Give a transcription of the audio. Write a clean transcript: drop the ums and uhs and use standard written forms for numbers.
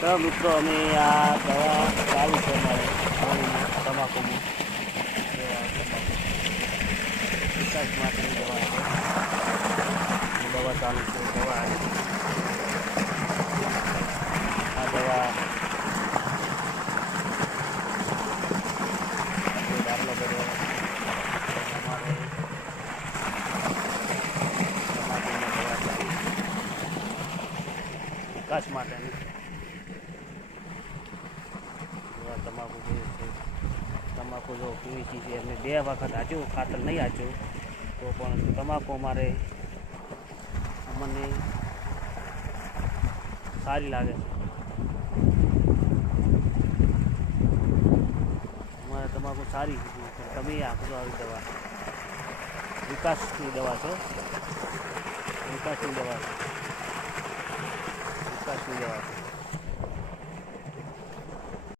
તો મિત્રો અમે આ દવા ચાલુ છે અમારે તમાકુની વિકાસ માટેની દવા છે. દવા ચાલુ છે. દવા આ દવા દાખલો કર્યો અમારે તમાકુની દવા ચાલુ વિકાસ માટેની તમાકુ જોઈએ છે. તમાકુ જો પીવીસી છે એમને 2 વખત આચ્યું, ખાતર નહીં આચ્યું તો પણ તમાકુ અમારે અમને સારી લાગે છે. અમારે તમાકુ સારી તમે આપજો આવી દવા. વિકાસની દવા છે. વિકાસની દવા છે.